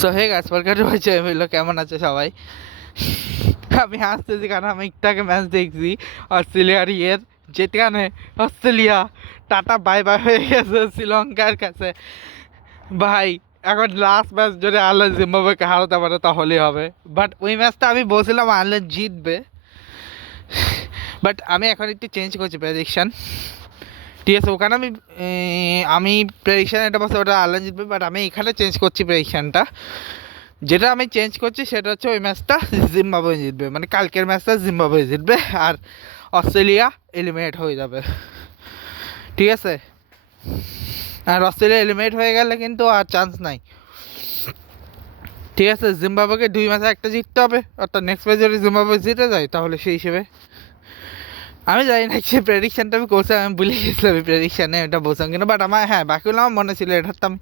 So hey গাছ welcome to my channel. কেমন আছে সবাই? আমি হাসতেছি কারণ আমি একটু আগে ম্যাচ দেখছি অস্ট্রেলিয়ার যেখানে অস্ট্রেলিয়া টাটা বাই বাই হয়ে গেছে শ্রীলঙ্কার কাছে। ভাই এখন লাস্ট ম্যাচ যদি আয়ারল্যান্ড জিম্বাবুয়েকে হারাতে পারে তাহলেই হবে। বাট ওই ম্যাচটা আমি বলছিলাম আয়ারল্যান্ড জিতবে, বাট আমি এখন একটু চেঞ্জ করছি প্রেডিকশান। ঠিক আছে, ওখানে আমি প্রেডিকশান এটা বলছি ওটা আয়ারল্যান্ড জিতবে, বাট আমি এখানে চেঞ্জ করছি প্রেডিকশানটা। যেটা আমি চেঞ্জ করছি সেটা হচ্ছে ওই ম্যাচটা জিম্বাবুয়ে জিতবে, মানে কালকের ম্যাচটা জিম্বাবুয়ে জিতবে আর অস্ট্রেলিয়া এলিমিনেট হয়ে যাবে। ঠিক আছে, আর অস্ট্রেলিয়া এলিমিনেট হয়ে গেলে কিন্তু আর চান্স নাই। ঠিক আছে, জিম্বাবুয়েকে 2 ম্যাচে একটা জিততে হবে, অর্থাৎ নেক্সট ম্যাচ যদি জিম্বাবুয়ে জিতে যায় তাহলে সেই হিসেবে আমি জানি না সে প্রেডিকশানটা আমি করছিলাম, আমি ভুলে গেছিলাম আমি প্রেডিকশানে এটা বলছিলাম কিন্তু, বাট আমার বাকিগুলো আমার মনে ছিল। এটা তো আমি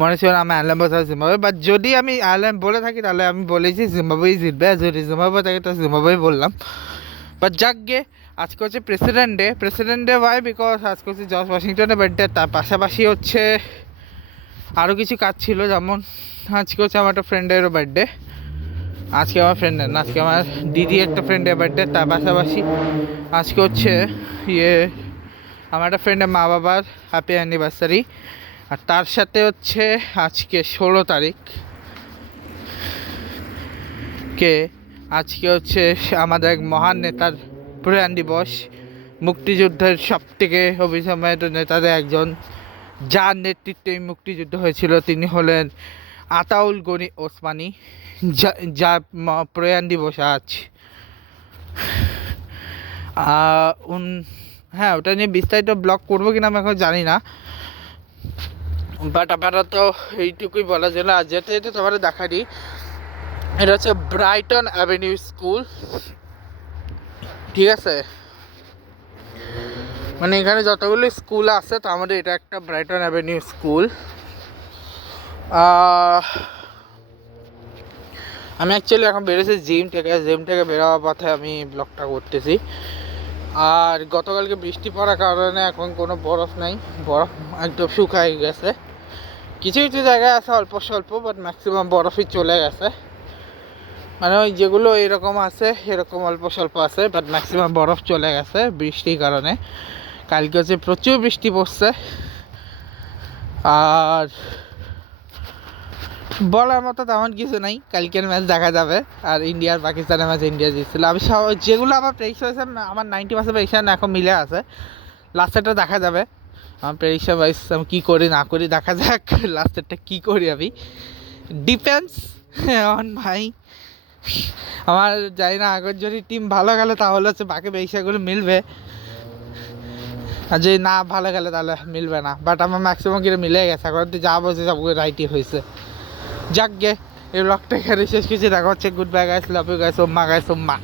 মনে ছিল আমি আয়ারল্যান্ড বলছিলাম জিম্বাবুয়ে, বাট যদি আমি আয়ারল্যান্ড বলে থাকি তাহলে আমি বলেছি জিম্বাবুয়ে জিতবে, আর যদি জিম্বাবুয়ে থাকে তো জিম্বাবুয়ে বললাম। বাট যাক গে, আজকে হচ্ছে প্রেসিডেন্ট ডে ভাই, বিকজ আজকে হচ্ছে জর্জ ওয়াশিংটনের বার্থডে। তার পাশাপাশি হচ্ছে আরও কিছু কাজ ছিল, যেমন আজকে হচ্ছে আমার একটা ফ্রেন্ডেরও বার্থডে। আজকে আমার ফ্রেন্ডের না, আজকে আমার দিদি একটা ফ্রেন্ডের বার্থডে। তার পাশাপাশি আজকে হচ্ছে আমার একটা ফ্রেন্ডের মা বাবার হ্যাপি অ্যানিভার্সারি। আর তার সাথে হচ্ছে আজকে 16 তারিখ আজকে হচ্ছে আমাদের এক মহান নেতার প্রয়াণ দিবস। মুক্তিযুদ্ধের সব থেকে অভিসম্মানিত নেতাদের একজন, যার নেতৃত্বে এই মুক্তিযুদ্ধ হয়েছিল, তিনি হলেন আতাউল গনি ওসমানী, যার প্রয়াণ দিবস আজ। হ্যাঁ, ওটা নিয়ে বিস্তারিত ব্লগ করবো কিনা আমি এখন জানি না, বাট আপাতত এইটুকুই বলা ছিল। আর যেতে যেতে তোমার দেখা দিই, এটা হচ্ছে ব্রাইটন অ্যাভিনিউ স্কুল। ঠিক আছে, মানে এখানে যতগুলো স্কুল আছে তার মধ্যে এটা একটা ব্রাইটন অ্যাভিনিউ স্কুল। আমি অ্যাকচুয়ালি এখন বেরোছি জিম থেকে বেরোবার পথে আমি ব্লগটা করতেছি। আর গতকালকে বৃষ্টি পড়ার কারণে এখন কোনো বরফ নাই, বরফ একদম শুকাই গেছে। কিছু কিছু জায়গায় আছে অল্প স্বল্প, বাট ম্যাক্সিমাম বরফই চলে গেছে। মানে ওই যেগুলো এরকম আছে এরকম অল্প স্বল্প আছে, বাট ম্যাক্সিমাম বরফ চলে গেছে বৃষ্টির কারণে। কালকে হচ্ছে প্রচুর বৃষ্টি পড়ছে। আর বলার মতো তেমন কিছু নাই, কালকের ম্যাচ দেখা যাবে। আর ইন্ডিয়ার পাকিস্তানের ম্যাচ ইন্ডিয়া জিতছিল। আমি যেগুলো আমার প্রেডিকশন, আমার 90% প্রেডিকশন এখন মিলে আছে। লাস্টেরটা দেখা যাবে আমার প্রেডিকশন ওয়াইজ, আমি কী করি না করি দেখা যাক। লাস্টেরটা কী করি আমি ডিপেন্ডস অন ভাই। আমার জানি না, আগের যদি টিম ভালো গেলে তাহলে হচ্ছে বাকি প্রেডিকশনগুলো মিলবে, আর যদি না ভালো গেলে তাহলে মিলবে না। বাট আমার ম্যাক্সিমাম কিছু মিলে গেছে, এখন যা বলছে সবগুলো রাইটই হয়েছে। যাক গে, এই ব্লগটা এখানে শেষ কিছু দেখা হচ্ছে। Good bye guys, love you guys, ওম্মা গাইস ওম্মা।